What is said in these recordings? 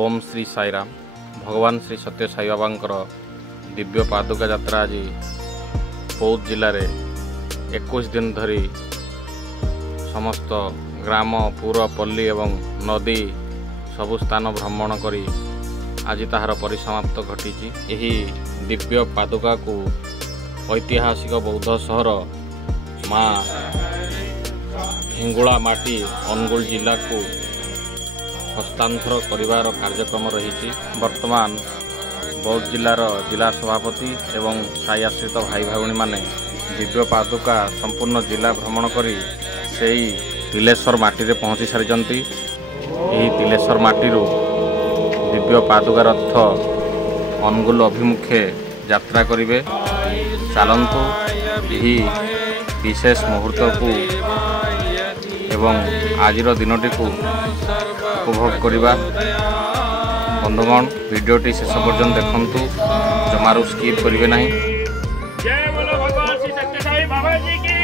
ओम श्री साईराम। भगवान श्री सत्य साई बाबांकर दिव्य पादुका यात्रा आज बौद्ध जिले में 21 दिन धरी समस्त ग्राम पुर पल्ली एवं नदी सबु स्थान भ्रमण करी आज ताहार परिसमाप्त घटी। यही दिव्य पादुका को ऐतिहासिक बौद्ध सहर माँ हिंगुला माटी अनुगुल जिला को हस्तांतर करिवार कार्यक्रम रही। वर्तमान बौद्ध जिलार जिला सभापति एवं साई आश्रित भाई भाई माने दिव्य पादुका संपूर्ण जिला भ्रमण करी सेई तिलेश्वर माटी रे पहुंची सारिजंती। यही तिलेश्वर माटी दिव्य पादुका रथ अनुगुल अभिमुखे यात्रा करिवे। चलंतु यही विशेष मुहूर्त को एवं आजिर दिनटी को उपभोग करवा। बंधुगण वीडियोटी शेष पर्यंत देखंतु, जमारू स्किप करिवे नहीं। जय बोलो भगवान श्री सत्य साई बाबा जी की।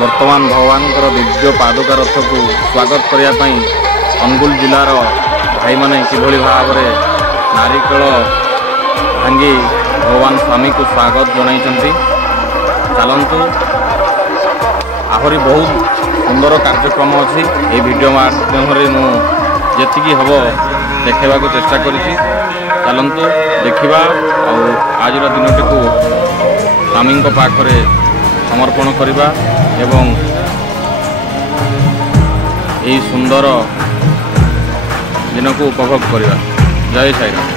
वर्तमान भगवान दिव्य पादुका रथ को स्वागत करने अनुगुल जिलार भाई माने किभली भाव में नारिकेल भांगी भगवान स्वामी को स्वागत जनाई। चलंतु आहरी बहुत सुंदर कार्यक्रम अच्छी ये वीडियो माध्यम मुझे हम देखा चेष्टा करी। चलंतु देखा आज दिनटी को स्वामी पाखरे समर्पण करवा एवं यही सुंदर दिन को उपभोग करवा। जय साईराम।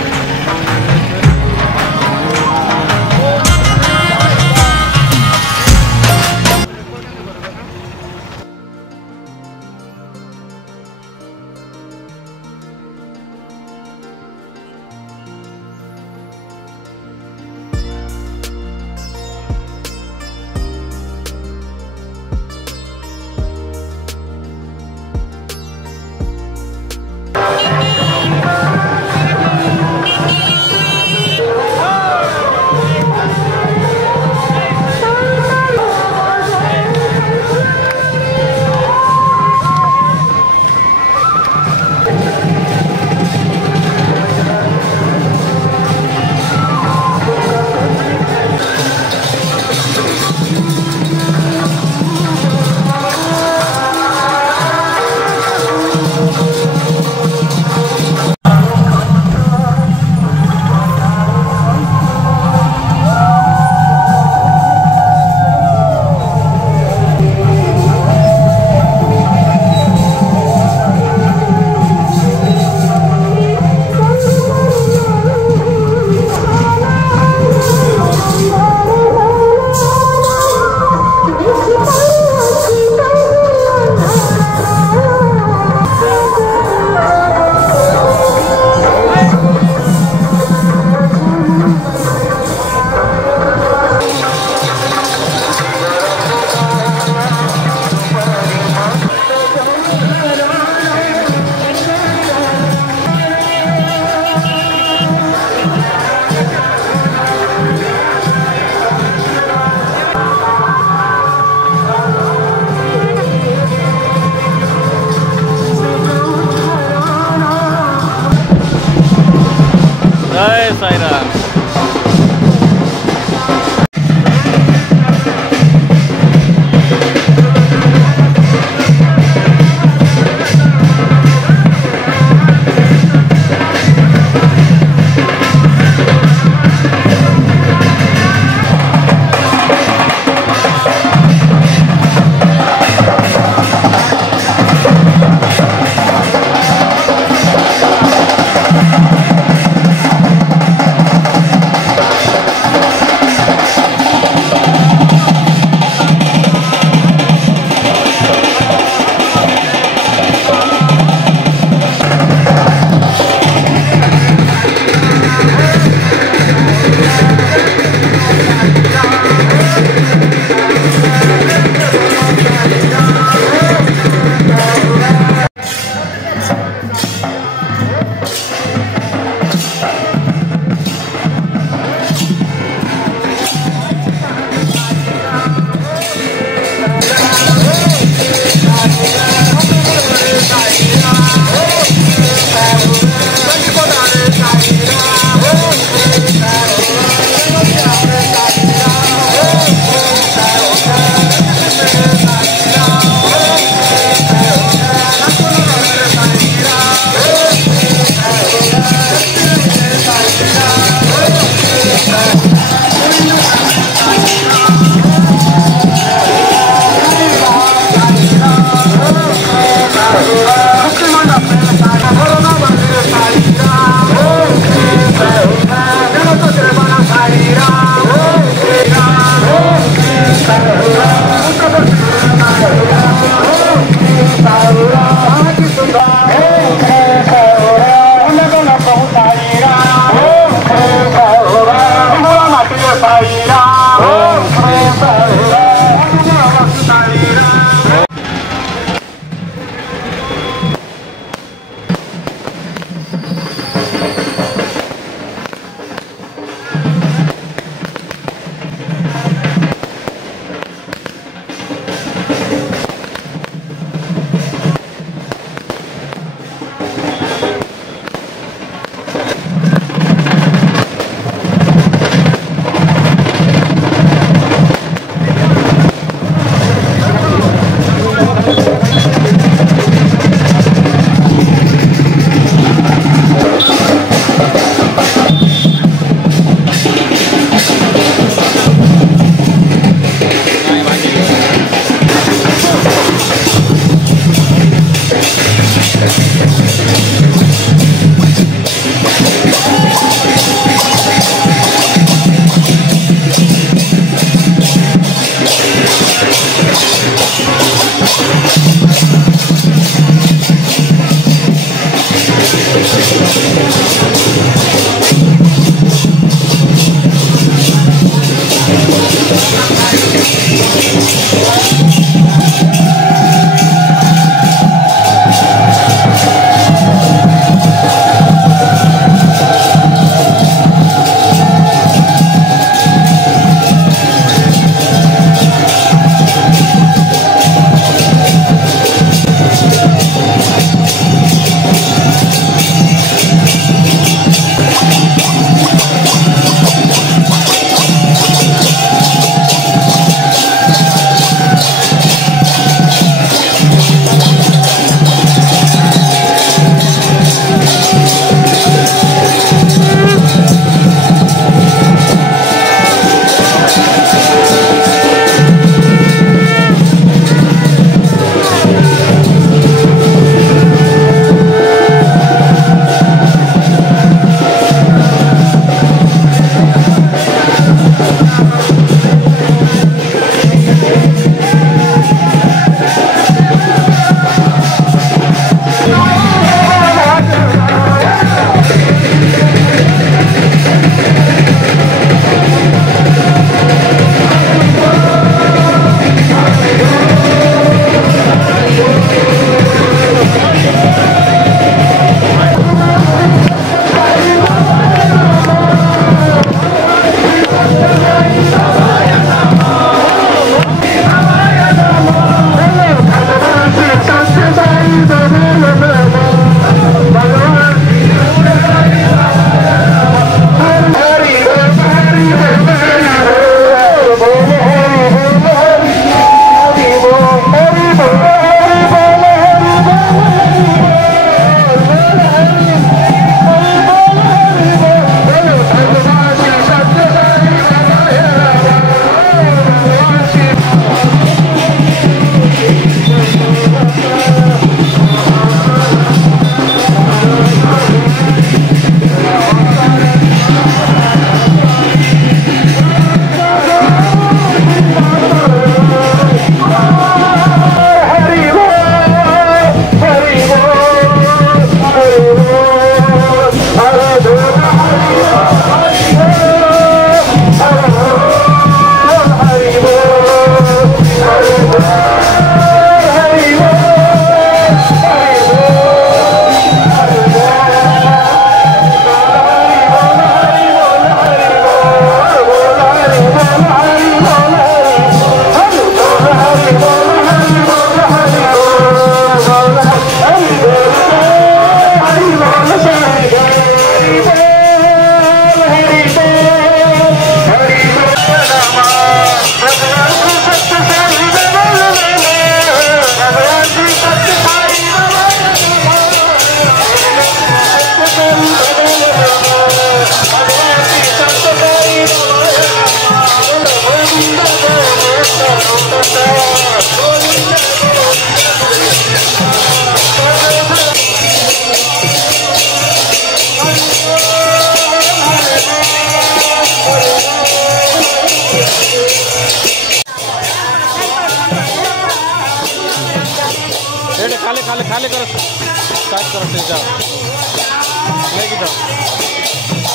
खाली खाली खाली करो स्टार्ट करो से जाओ लेके जाओ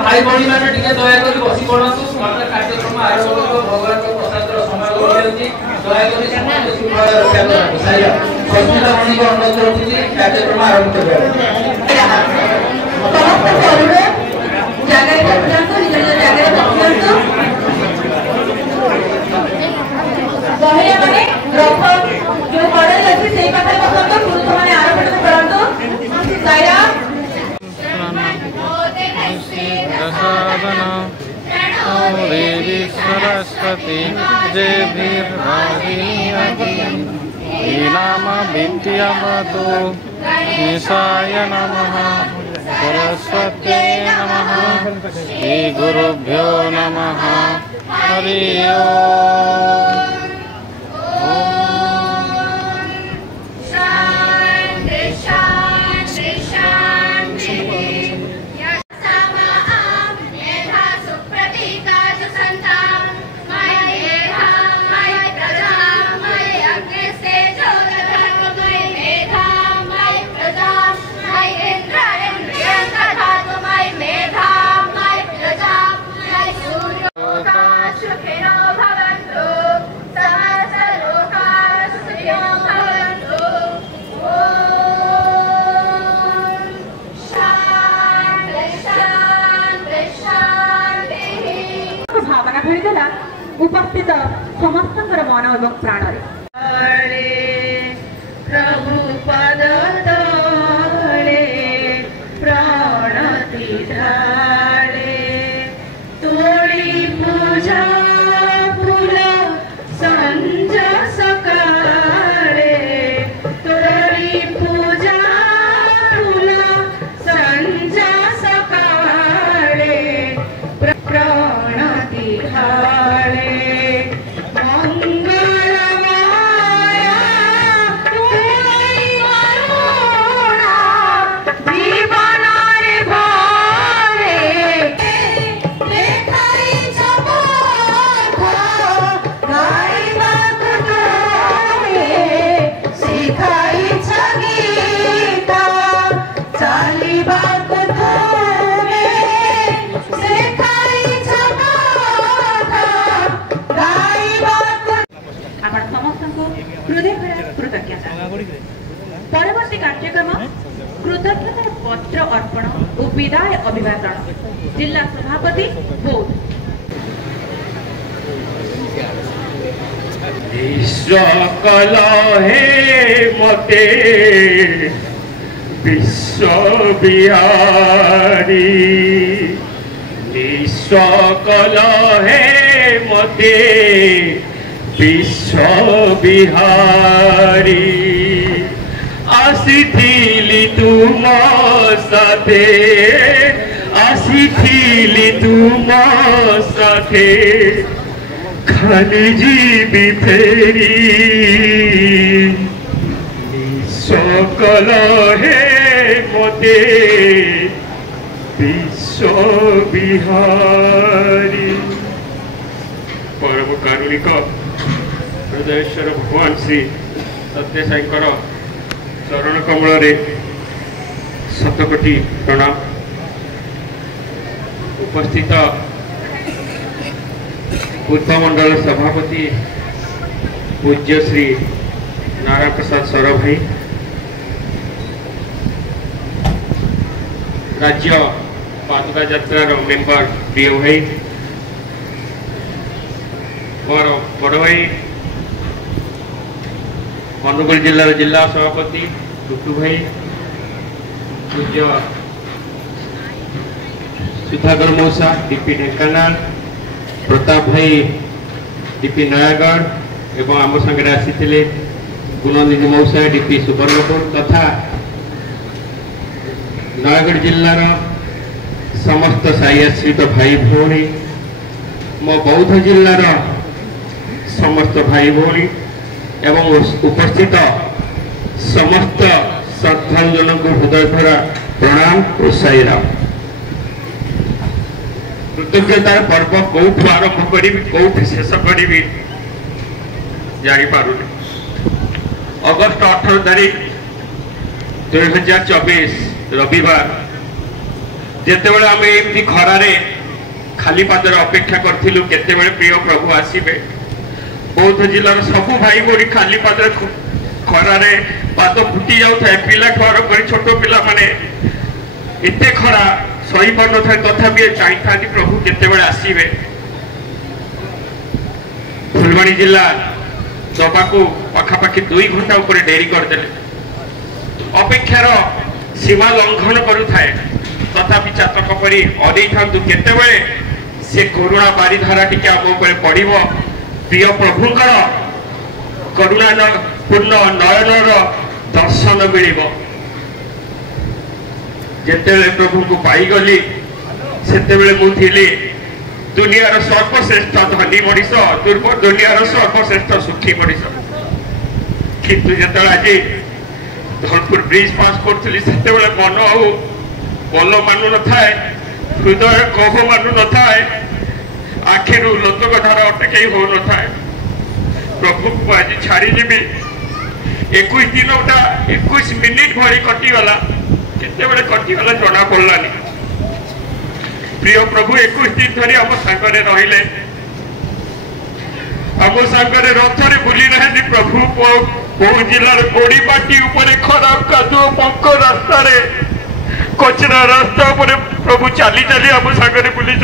भाई भौणी मैंने टिके दया करी बसी पड़तु मात्र कार्यक्रम आरंभ करो भगवान को प्रसाद समय हो जाउची दया करी समस्त सुखमय रक्षा करो साइया सस्मिता भौणी को अनुरोध करथि जे कार्यक्रम आरंभ करबे समस्त करुणे जगह पहुंचतो निज जगह पहुंचतो बहिया माने रथ जो पड़े अछि सेही पाखरे बसंतो पुरुष माने आरंभ करंतो साइया सरस्वती नाम विद्यावतु निशाय नमः सरस्वती नमः श्री गुरुभ्यो नमः हरि ओम उपस्थित समस्त मन और प्राण प्रभु पद तले प्रणति ढाले तोड़ी पूजा फूल संज सकाले तोड़ी पूजा फूल संज सकाले प्रणति ढाले परवर्ती कार्यक्रम कृतज्ञता पत्र अर्पण और विदाय अभिवादन जिला सभापति बौद्ध विश्वकल हे मते विश्वविहारी विश्वकल हे मते विश्वविहारी आसिथिली तुम साथे आसिथिली तुम साथे खाली जीवी फेरी सकल हे मते विश्वविहारी परम कारुणिक हृदयेश्वर भगवान श्री सत्यसाईंकर चरण कमल शतकोटी प्रणाम उपस्थित पूर्वमंडल सभापति पूज्य श्री नारायण प्रसाद सौरभ भाई राज्य पादुका यात्रार मेंबर प्रिय भाई मोर बड़ भाई अनुगुल जिलार जिला सभापति टुटू भाई पूज्य सुधाकर मौसा डीपी ढेंकानाल, प्रताप भाई डीपी नयागढ़ एवं आम संगे आसी गुणनिधि मौसा डीपी सुवर्णपुर तथा नयागढ़ जिलार समस्त साई आश्रित भाई भौणी मो बौद्ध जिलार समस्त भाई भौणी एवं उपस्थित समस्त श्रद्धांजन को हृदय भरा प्रणाम और साईराम। कृतज्ञतार पर्व कौटू आरंभ करी कौटू शेष करी जापार। अगस्ट 18 तारीख 2024 रविवार जितेबाला आम एमती खरारे खाली पादर अपेक्षा करूँ केतेबेले प्रिय प्रभु आसबे। बौद्ध जिलार सबू भाई भौणी खाली पादर खरारे पाद फुटी जाए पिला आरंभ कर छोट पिला माने एत खरा सही पार न तथापि चाही था प्रभु केतेबेले आसबे। फुलवाणी जिला दबा को पखापाखि 2 घंटा उपर डेरी करदे अपेक्षार सीमा लंघन करुए तथापि चातक परी अदे था केतेबेले से करुणा बारिधारा टी आम पड़ प्रिय प्रभुंकर करुणा पूर्ण नयनर दर्शन मिल जिते प्रभु को पाईगली से मुझे दुनियार सर्वश्रेष्ठ धनी मनीष दुनियार सर्वश्रेष्ठ सुखी मनीष किंतु जो आज धनपुर ब्रिज पास करी से मन बल मानु न था हृदय कह मानु न था आखिर लोतक धारा अटके हो न था। प्रभु को आज छाड़ीजी 21 दिनटा 21 मिनिट भरी कटिगला केते कटिगला जना पड़लानी। प्रिय प्रभु 21 दिन धरी आम सांगरे रहिले आम सांगरे रथरे बुली रहे प्रभु बहु जिलार गोड़ीपाटी उपरे खराब कादुओ पंक रास्ता कचरा रास्ता पर प्रभु चली चली आम सांगरे बुली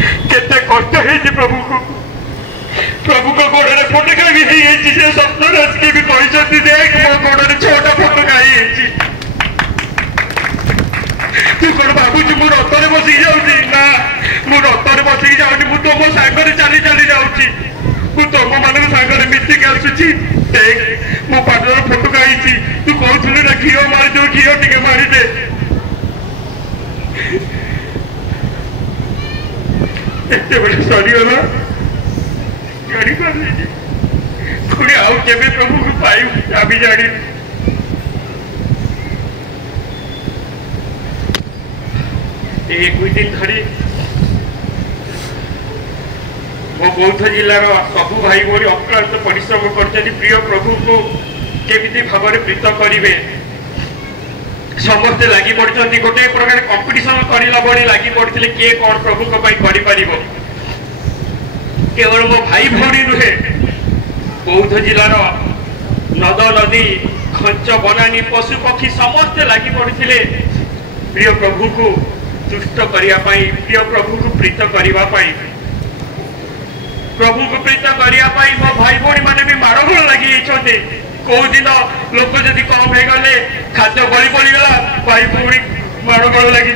केते कष्ट है प्रभु को प्रभु को गोड़े फटका भी से स्वप्न आसिक भी कहते देख मो गोड़े 6टा फटका तू कौन भावुँ मु रथरे बसिक जाऊँगी ना मु रथरे बसिक जाऊँगी मु तुम सांगरे चली चली जाऊँगी मु तुम मान सांगरे मिसिक आसुची देख मो पादर फटका तू कहूलु ना घी मारिदे घी टे मारिदे एत बड़े सरीगला जापार पुणी आउ के प्रभु को पाइबू आम जानी। एक दिन धरी मो बौद्ध जिलार सबू भाई भौणी अक्लांत परिश्रम कर प्रिय प्रभु को केमिति भाव में प्रीत करेंगे समस्ते लगी पड़ते गोटे प्रकार कंपिटिशन करला बड़ी लगी पड़ते किए कौन प्रभु कर केवल मो भाई भौणी नुहे बौद्ध जिलार नद नदी खंच बनानी पशु पक्षी समस्ते लगी पड़ते प्रिय प्रभु को तुष्ट करने प्रिय प्रभु को प्रीत करने प्रभु को प्रीत करने मो भाई भौणी मैंने भी माड़गोल लगी कौ दिन लोक जदि कम हो गले खाद्य बड़ी पड़गला भाई भौणी माड़गोल लगी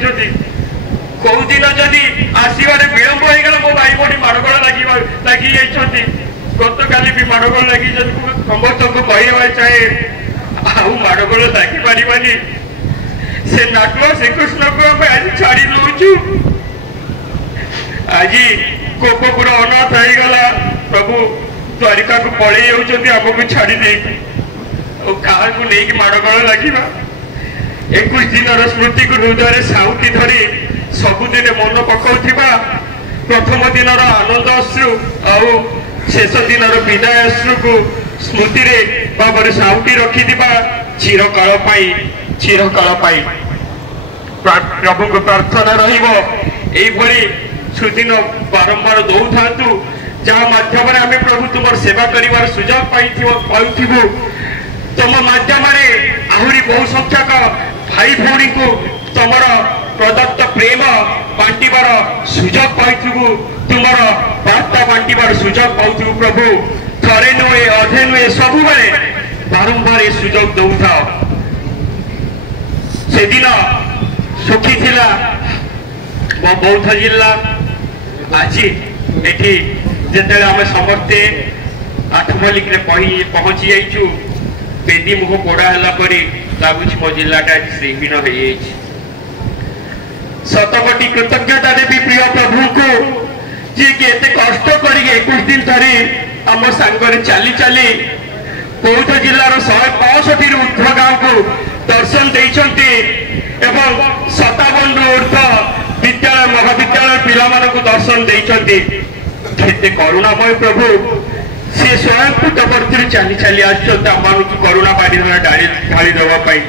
कौ दिन जदि आसबार विलंब होगा मो भाई भौणी माड़गोल लगी गत काली भी माड़गोल लगी समस्त को कहवा चाहे आउ माड़गोल लगी पारानी से नाटक श्रीकृष्ण को आम आज छाड़ी दौचु आज गोपपुर अनाथ होगला प्रभु द्वारिका को पलि आमको छाड़ी दे क्या नहीं माड़गोल लगे 21 दिन स्मृति को हृदय साउटी धरी सबुदिन मन पकाउथिबा प्रथम दिन आनंद अश्रु आउ शेष दिन विदाय अश्रु को स्मृति रे भाव साउटी रखिथिबा चिरकाल पाई प्रभु को प्रार्थना रही सुदिन बारंबार दौ था जहाँ माध्यम आम प्रभु तुम सेवा कर सुजोग पाइबू तुम माध्यम आहरी बहु संख्यक भाई भौणी को तुम प्रदत्त प्रेम बांटार सुजोग पाइबू तुम वार्ता बांटार सुजोग पाऊ प्रभु थे नुहे अधे नुहे सब बारंबार सुजोग दौ था से दिन सुखी थिला बौद्ध जिला आज ये जिते आम समस्ते आठमल्लिक पहुंची जाइचु बेदी मुह पोड़ा है लगुच मो जिलाटा श्रीहीन हो शतकोटी कृतज्ञता देवी प्रिय प्रभु को जी कि एत कष्ट कर 21 दिन धरी आम सांगरे चली चली बौद्ध जिलार 165 ऊर्ध्व गाँव को दर्शन देते 57 ऊर्ध्व विद्यालय महाविद्यालय पिला दर्शन देते केते करुणामय प्रभु सी स्वयं पुटवर्ती चली चली आम करुणा पानी ढाली देवाई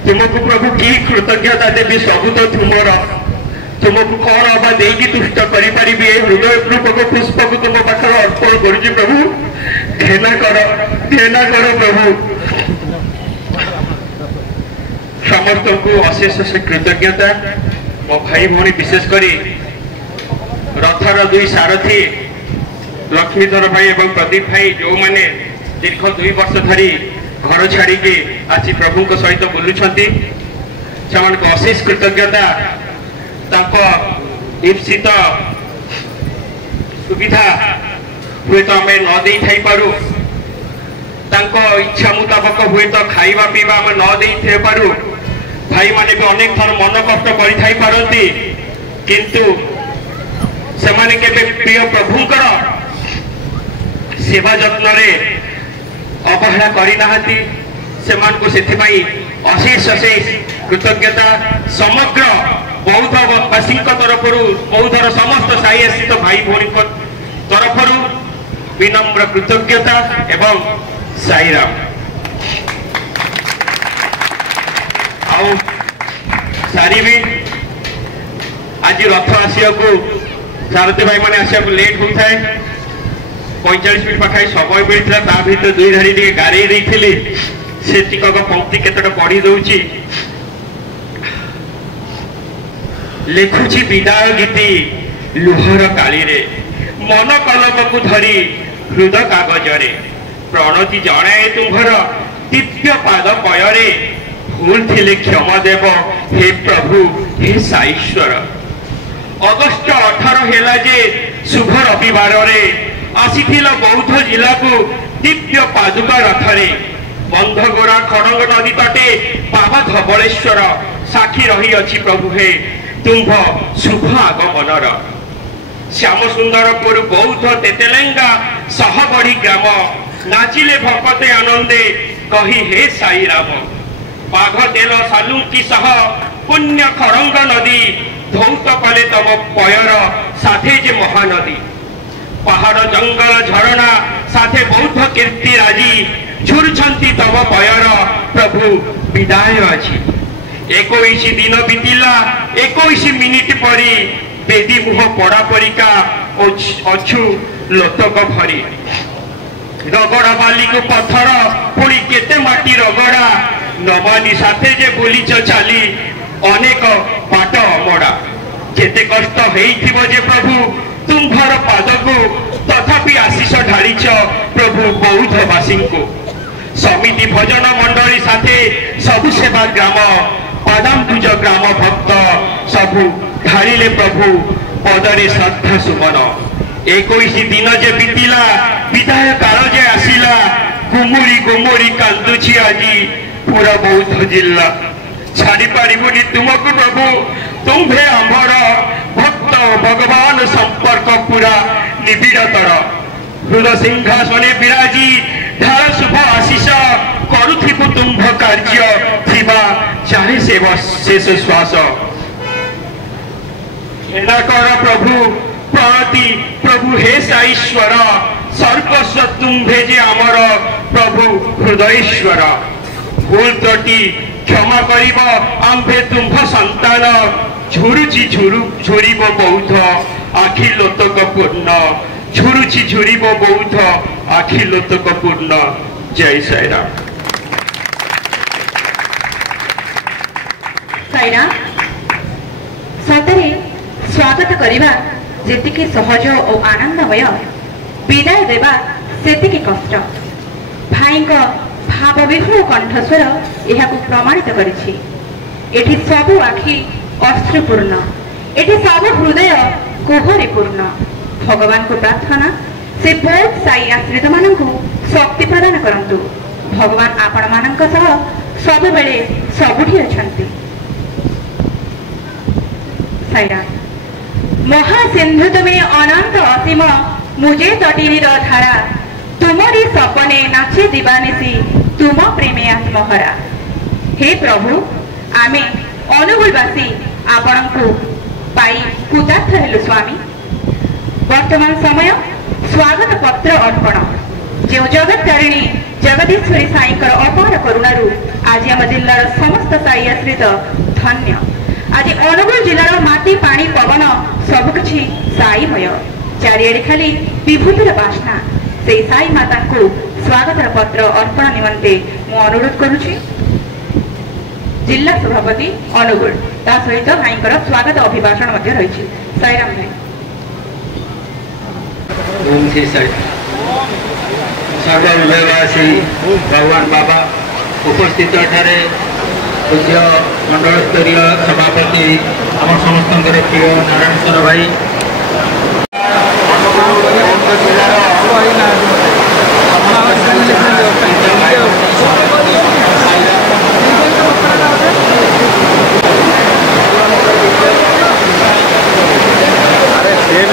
तुमको प्रभु की कृतज्ञता देवी सबू तो तुमर तुमको कौन आवा देगी तुष्ट करी हृदय रूपक पुष्प को तुम पाखर अर्पण करुची प्रभु घेना कर प्रभु समस्त को अशेष से कृतज्ञता मो भाई भौणी विशेषकर रथर दुई सारथी लक्ष्मीधर भाई और प्रदीप भाई जो मैंने दीर्घ 2 वर्ष धरी घर छाड़ी आज प्रभु सहित बुलूंट से अशेष कृतज्ञता ईप्सित सुविधा हुए तो आम न दे थी पारू इच्छा मुताबक हुए तो खाइबा पीवा आम न दे पारू भाई माने भी अनेक थर मन कष्ट करती किंतु से माने के प्रिय प्रभुंकर सेवा जत्न अवहेला करना से अशेष अशेष कृतज्ञता समग्र बौद्धवासी तरफ बौद्धर समस्त साई आश्रित भाई भौणी तरफ विनम्र कृतज्ञता एवं साईराम आउ सारी भी आज रथ आसिया को सारथी भाई मैंने आसिया को लेट होता है 45 मिनट पाखाई समय मिलता ता भर 2 धाड़ी टे गारे से टिकक पंक्ति केतटा पढ़ी दौची लेखुची विदाय गीति लुहर काली रे मन कलम को धरी हृदय कागजरे प्रणति जनाए तुम्हर दिव्य पाद पयरे भूल थिले क्षमा देव हे प्रभु हे साईश्वर अगस्ट 18 हेला जे शुभ रविवार रे आसीथिला बौद्ध जिला को दिव्य पादुका रथरे बंधगोरा खड़ंग नदी तटे बाबा धवलेश्वर साक्षी रही अछि प्रभु हे तुम्भ शुभ आगमनर श्याम सुंदरपुर बौद्ध तेतेलेंगा सहगढ़ी ग्राम नाचिले भक्ते आनंदे कही हे साई राम बाघ तेल सालुंकी सह पुण्य खड़ंग नदी धौत कले तम पयर साथे जे महानदी पहाड़ जंगल झरणा साथे बौद्ध कीर्ति राजी झुरछंती तम पयर प्रभु विदाय अछि 21 दिन बीतिला 21 मिनिट परी बेदी मुह पड़ा परिका अछु लोतक भरी रगड़ा बाली को पत्थर पुणी केते माटी रगड़ा नमानी साथे जे बोलीच चाली अनेक बाट अमड़ा केते कष्ट हेइथिबो जे प्रभु तुम्भर पाद को तथापि आशीष ढालीच प्रभु बौद्धवासी को समिति भजन मंडली साथे सबु सेवा ग्राम बादामपुज ग्राम भक्त सबु ढालिले प्रभु पदरे श्रद्धा सुमन 21 दिन जे बीतिला विदाय काल जे आसिला गुमुरी गुमुरी कांदुची आजी पूरा बौद्ध जिला छाड़ी पारिबुनी तुमको प्रभु तुम्भे आमर भक्त भगवान संपर्क पूरा निबिड़तर हृदय सिंहासने विराजी ढाल शुभ आशीष करुथिबु तुम्भ कार्य थिबा चाहे से शेष श्वास हेला कर प्रभु प्रणति प्रभु हे साईश्वर सर्वस्व तुम्भे जे आमर प्रभु हृदयेश्वर भूल त्रुटि क्षमा करिब आम्भे तुम्भ संतान झुरुची झुरिब बौद्ध आखि लोतक पूर्ण झुरुची झुरिब बौद्ध आखि लोतक पूर्ण जय साईराम साईराम सतरे स्वागत करिबा जेतिके सहज और आनंदमय विदाय देवा सेतिके कष्ट भाई भावविह्वल कंठस्वर यह प्रमाणित करिछि एठी सबु आखि अश्रुपूर्ण एठी सब हृदय कुहरे पूर्ण भगवान को प्रार्थना से बहुत साई आश्रित मानक शक्ति प्रदान करंतु भगवान आपण मानक सह सब बेले सबुठी अछंती। साईराम महासिंधु तुम्हें अनंत असीम मुझे तटीर धारा तुमरी सपने नाचे दिवानिसी तुम प्रेमे आत्महरा। हे प्रभु आमे अनुगुलवासी आपण को पाई कृतार्थ हेलु स्वामी। वर्तमान समय स्वागत पत्र अर्पण जो जगत्तारिणी जगदीश्वरी साईंकर अपार करुणारू आज आम जिलार समस्त साई आश्रित धन्य। आज अनुगुल जिलार माटी पानी पवन सबकिछि साईमय चारिआडे खाली विभूतिर बासना से साई माता को स्वागत पत्र अर्पण निमंते मु अनुरोध करुछि जिला सभापति अनुगुल ता सहित भाईंकर स्वागत अभिभाषण मध्य रही। साईराम भाई सर्वविभागवासी भगवान बाबा उपस्थित ठारे पूज्य मंडल स्तरीय सभापति आम समस्त प्रिय नारायणेश्वर भाई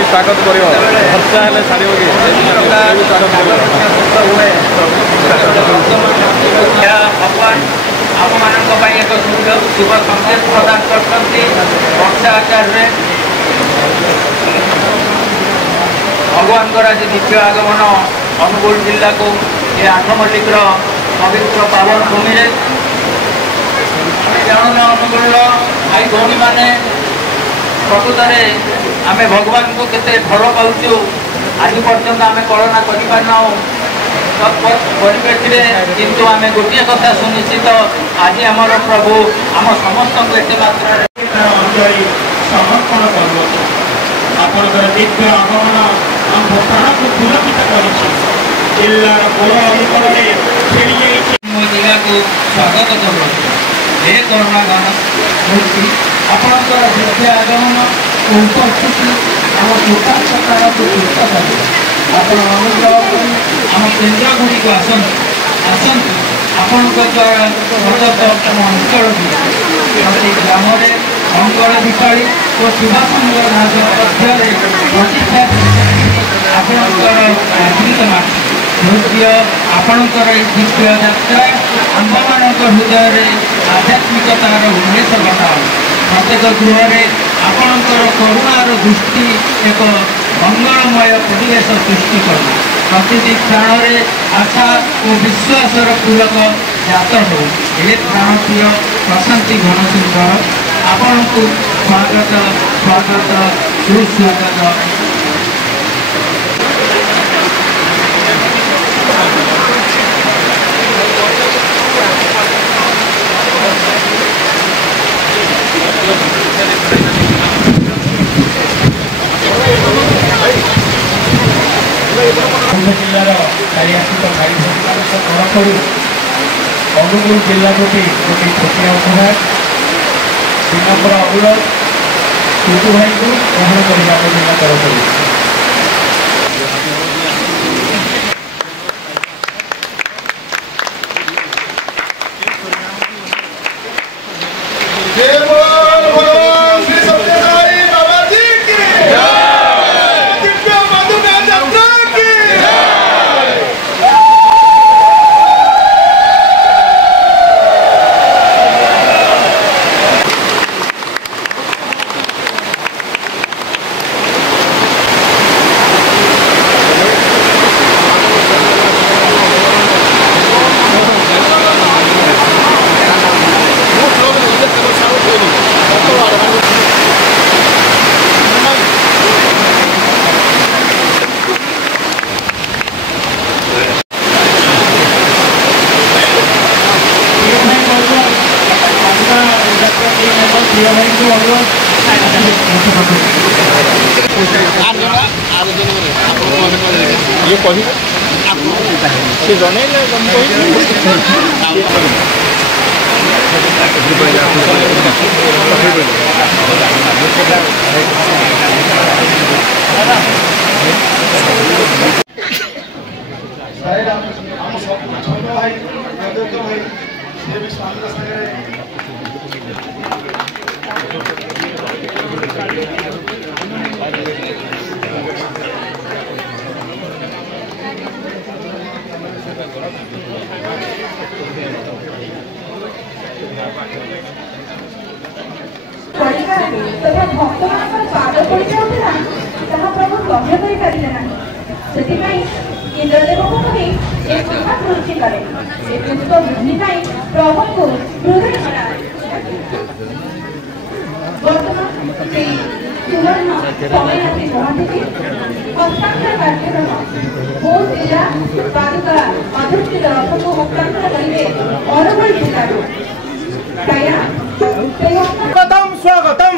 स्वागत कर भगवान आप मान एक शुभ संकेत प्रदान करते वर्षा आचार्य भगवान आज दिव्य आगमन अनुगुल जिला को ये आठमल्लिकर पवित्र पावन भूमि जानून अनुगुल भाई भौणी मैंने प्रकृत आम भगवान को केते भल पाचु आज पर्यंत आम कल्पना करना परिप्रेक्षी किंतु आम गोटे कथा सुनिश्चित आज आमर प्रभु आम समस्त एटे मात्रा समर्पण कर दिव्य आगमन आम प्राण को पुलकित कर जिलार बड़ जिला को स्वागत कर हे करुणा मूर्ति आपणकर दिव्य आगमन उपस्थिति आम कृतार्थतार को चेष्टा करें आपण अनुग्रह कर आम केन्द्र गुड़ी आसतु आपण द्वारा प्रदत्त आम अंचल प्रति ग्राम मंगल विशाली और सुभाषचंद्र नाथ मध्य प्रतिष्ठा आपणकर आदृत नृत्य आपणकर दिव्य यात्रा आंबमान हृदय आध्यात्मिकतार उन्मेष घटाओ प्रत्येक गृह आपणकर करुणार दृष्टि एक मंगलमय परिवेश सृष्टि कर प्रतिटी क्षण आशा और विश्वासर पूरक जात हो ये प्राणप्रिय प्रशांति घनसिंह आपण को स्वागत स्वागत सुस्वागत। जिलार चारिआश्रित भाई भौणी अनुगुल जिला गोटे गोटे छोटिया सभा 2 नंबर अनुरोध टुटू भाई को ग्रहण कर जिला तरफ ये कही से जन ଯାତ୍ରା ତଥା ଭକ୍ତମାନଙ୍କର ପାଦ ପଡ଼ି ଯାଉଥିଲା ତାହା ପ୍ରଭୁ ସହ୍ୟ କରିପାରିଲେ ନାହିଁ। ସେଥିପାଇଁ ଇନ୍ଦ୍ରଦେବଙ୍କୁ କହି ଏ ପୁଷ୍ପ ବୃଷ୍ଟି କଲେ। ଏ ପୁଷ୍ପ ବୃଷ୍ଟି ପାଇଁ ପ୍ରଭୁଙ୍କୁ ହୃଦୟ ଜଣାଏ। ବର୍ତ୍ତମାନ ସେଇ ସୁବର୍ଣ୍ଣ ସମୟ ଆସି ପହଞ୍ଚିଛି। ହସ୍ତାନ୍ତର କାର୍ଯ୍ୟକ୍ରମ ବୌଦ୍ଧ ଜିଲ୍ଲା ପାଦୁକା ଅଧିଷ୍ଠିତ ରଥକୁ ହସ୍ତାନ୍ତର କରିବେ ଅନୁଗୁଳ ଜିଲ୍ଲାରୁ। स्वागतम स्वागतम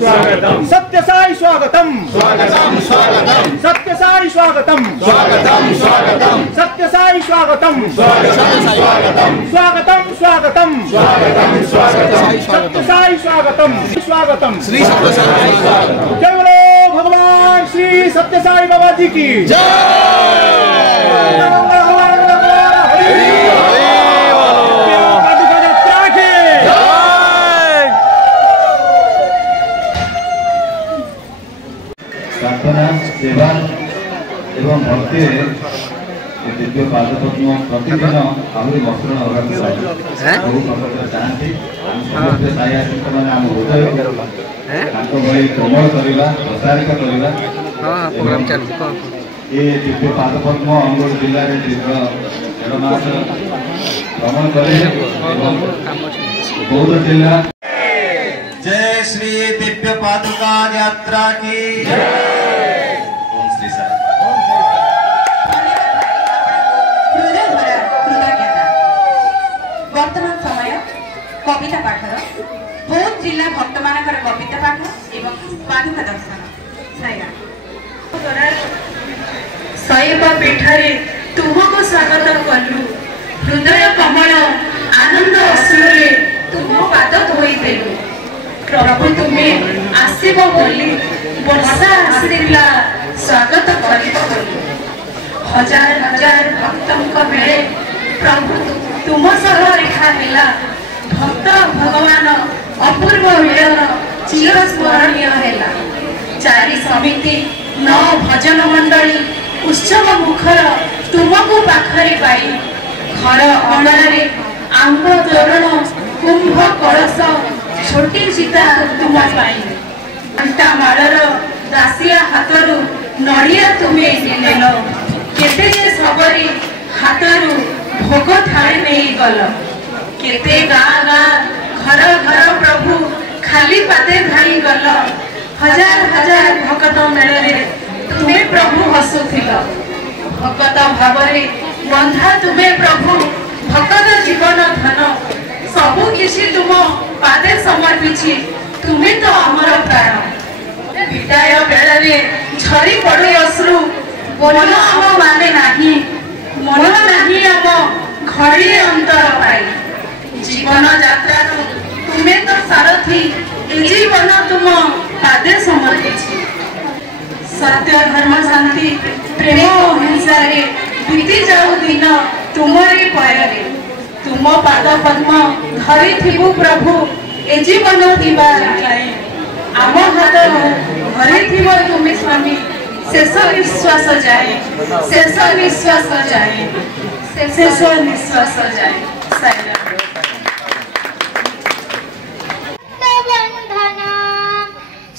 स्वागतम सत्य साई स्वागतम स्वागतम स्वागतम सत्य साई स्वागतम स्वागतम स्वागतम सत्य साई स्वागतम स्वागतम स्वागतम स्वागतम स्वागतम स्वागतम स्वागतम सत्य साई स्वागतम स्वागतम श्री सत्य साई स्वागतम। जय बोलो भगवान श्री सत्य साई बाबा जी की प्रार्थना सेवा एवं भक्ति दिव्य पादपद्म प्रतिदिन आहरी मसृण होगा चाहती समस्त साई आश्रित मैंने आम हृदय कोमल करवा प्रसारित करवा ये दिव्य पादपद्म अनुगुल जिले में दीर्घ 1.5 मास भ्रमण करे बौद्ध जिला। जय श्री दिव्य पादुका यात्रा की ओम श्री साई। वर्तमान समय कविता पाठर बौद्ध जिला भक्त मानकर कविता पाठ एवं पादुका दर्शन। शैव पीठरे तुमको स्वागत कलु हृदय कमल आनंद अश्रुरे तुम पाद धोईदेलु। प्रभु तुम्हें आसब बोली वर्षा आसला स्वागत कर हजार हजार भक्तों मेले प्रभु तुम सह रेखा है भक्त भगवान अपूर्व मिलन चिर स्मरणीय है। चारि समिति 9 भजन मंडली उत्सव मुखर तुमको पाखरे पाई घर अंगणारे आंब तोरण कुंभ कलश छोटी सीता तुम पाई घंटा मालर दासिया हाथरू नड़िया तुम्हें नेल केते सबरी हाथरू भोग थाली नहीं गल केते गाँ गाँ घर घर प्रभु खाली पाते धाई गल हजार हजार भक्त मेल तुम्हें प्रभु हसुथिल भगत भावरे बंधा तुम्हें प्रभु भगत जीवन धन सबु किसी तुम पादे समर्पिछि तुम्हें तो अमर प्राण विदाय बेले झरी पड़े अश्रु बोल आम माने नाही मन नाही आम घड़ी अंतर पाई जीवन यात्रा तुम्हें तो सारथी जीवन तुम पादे समर्पिछि सत्य धर्म शांति प्रेम अहिंसा रे बीती जाऊ दिन तुमरी पयरे तुम पाद पद्म धरी थिबु प्रभु ए जीवन दिवा आम हाथ धरी थिब तुम स्वामी शेष विश्वास जाए शेष विश्वास जाए शेष निश्वास जाए।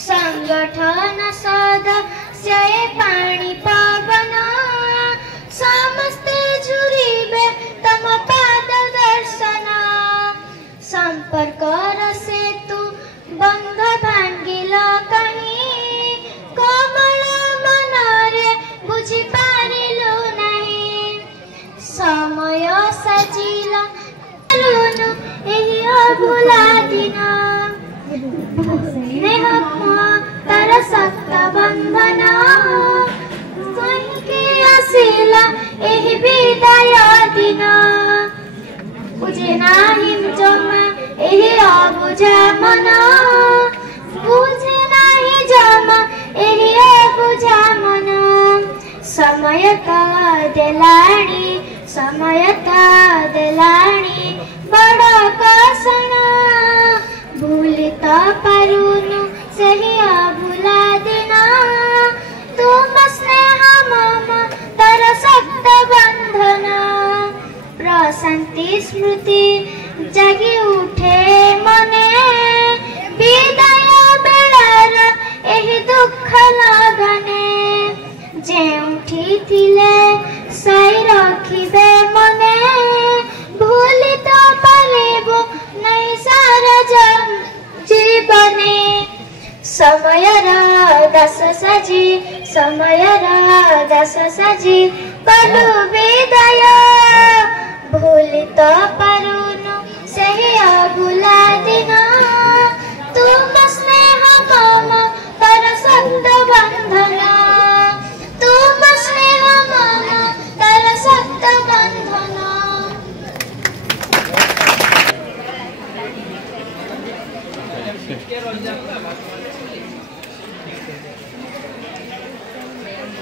संगठन सदा से पानी पवन समस्ते जुरीबे तम पाद दर्शन संपर्क सेतु बंध भांगिल कहीं कोमल मनरे बुझी पारिलु नहीं समय सजिल एही अभुला दिन स्नेह तर सक्त बंधन के आसिला एही विदाय दिन बुझे नाही जमा एही अबुझा मन बुझे नाही जमा एही अबुझा मन समय का देलाणी बड़ कसण भूली तो पारुनु सही अभुला दिन तुम स्नेह मम तर सक्त बंधन प्रशांति स्मृति जागी उठे मने विदाय समयर दास साजी समयर दास साजी कलु विदाय भूल तो पारुनु सही अभुला दिन तुम स्नेह मम तर सत्य बंधन तुम स्नेह मम तर सत्य बंधन।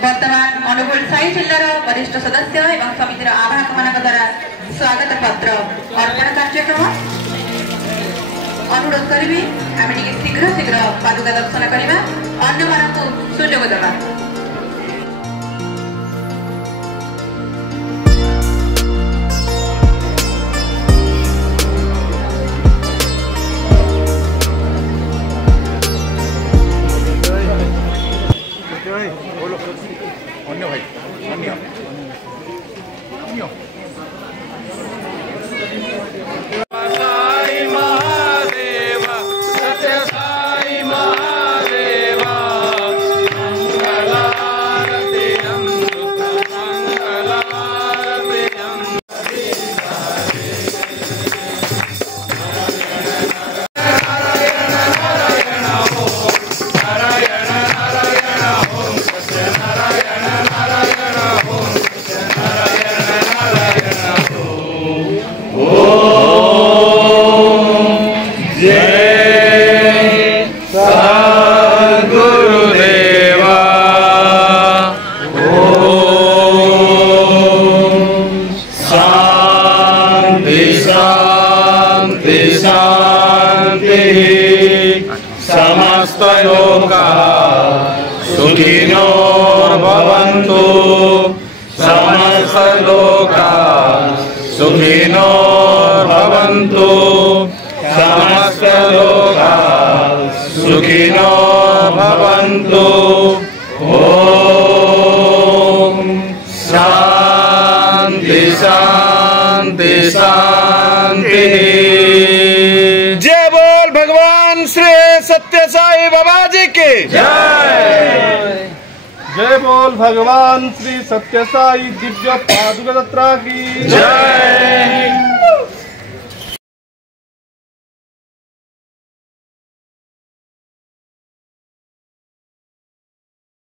वर्तमान अनुगुल साई जिल्लार वरिष्ठ सदस्य एवं समितिर आवाहक मानक द्वारा स्वागत पत्र अर्पण कार्यक्रम अनुरोध करी आम शीघ्र शीघ्र पादुका दर्शन करवा अन्य मानक सुजोग देवा। अन्य भाई अन्य साई महादेव सत्य साई महादेव मंगलारति समस्त लोका सुखिनो भवन्तु समस्त लोका सुखिनो भवन्तु समस्त लोका सुखिनो भवन्तु। ओम शांति शांति शांति। जय बोल भगवान श्री सत्य साई बाबा जी की जय। जय बोल भगवान श्री सत्य साई दिव्य पादुका यात्रा की जय।